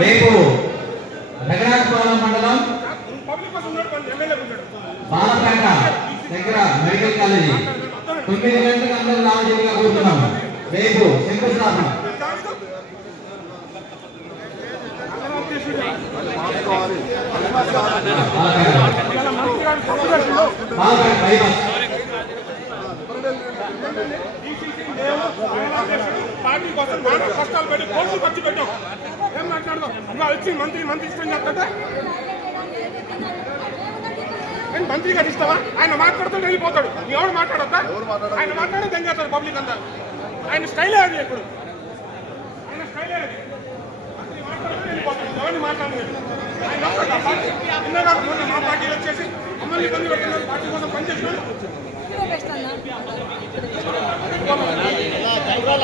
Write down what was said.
రేపు రఘునాథపురం మండలం బాలపేట దగ్గర మెడికల్ కాలేజీ. తొమ్మిది గంటలకు అందరూ లావాదేవీగా కోరుతున్నాం రేపు శంకుస్థాపన. బాలపేట. బైపాస్ పార్టీ కోసం నానా కష్టాలు పెట్టి కోర్టు ఖర్చు పెట్టాం ఏం మాట్లాడదాం ఇంకా వచ్చి మంత్రి మంత్రి ఇష్టం చెప్తుంటే నేను మంత్రి గారు ఇస్తావా ఆయన మాట్లాడుతూ వెళ్ళిపోతాడు ఎవరు మాట్లాడతా ఆయన మాట్లాడే తెంగేస్తాడు పబ్లిక్ అంతా ఆయన స్టైలే అది ఇప్పుడు ఆయన స్టైలే అది మంత్రి మాట్లాడుతూ వెళ్ళిపోతాడు ఎవరిని మాట్లాడలేదు ఆయన పార్టీ మా పార్టీలో వచ్చేసి మమ్మల్ని ఇబ్బంది పెడుతున్నారు పార్టీ కోసం